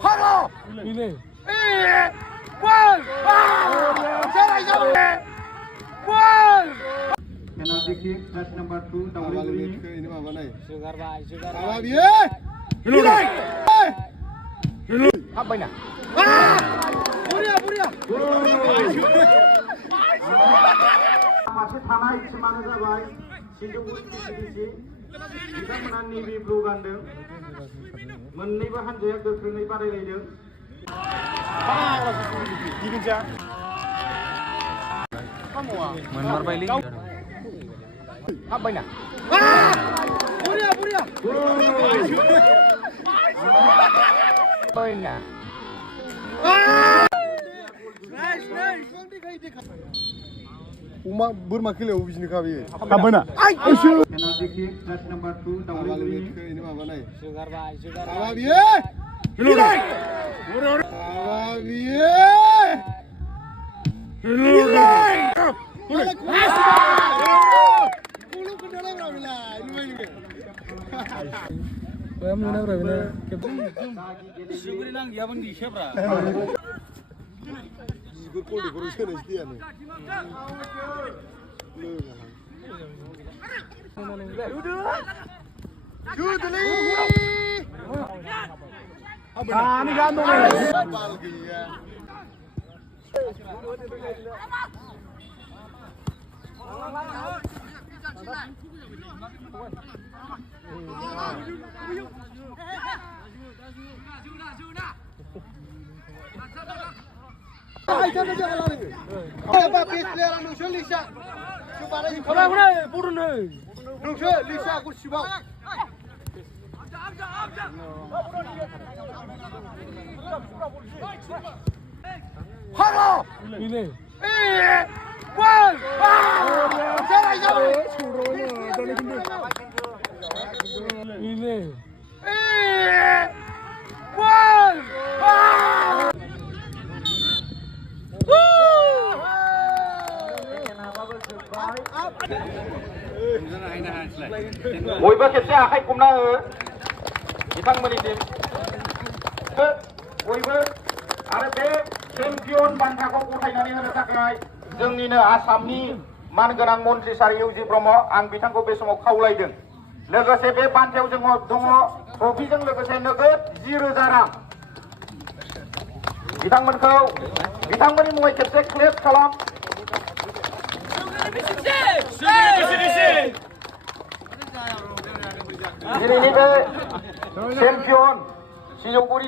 하나, 이네. 원, 잘하셨네. 원. Penalty kick match number 2 WWE. ini apa nih? Sugar bhai, sugar Apa bhai. dia? apa ini? Buria. मासे थानाय सिमानो जाबाय सिजौगुरि PCDC बिथांमोना navy blue गानदों मोननैबो हानजाया गोख्रोङै बादायलायदों मोनमारबायलै apa ini? Buria. apa ini? Uma bermakil ya ubisni kabi. apa ini? Penalty kick match number 2 WWE. Ini apa nih? sugar bhai, sugar Apa bhai. dia? Apa dia? Sugri nang dia bang di siapa? Sigur kol decoration dia nih. ini gantung. 하나, 이네. 원, 잘하셨네. 이네. 원. बयबो खेबसे आखाइ खबना हो बिथांमोननिसिम बयबो आरो बे champion बान्थाखौ गथायनानै होनो थाखाय जोंनिनो आसामनि मानगोनां मन्त्रि सार इउजि ब्रह्म आं बिथांखौ बे समाव खावलायदों लोगोसे बे बान्थायाव जोङो दङ ट्रफिजों लोगोसे नोगोद 10,000 रां बिथांमोननि मुङै खेबसे क्लेप खालाम दिनैनि बे चेम्पियन सिजौगुरि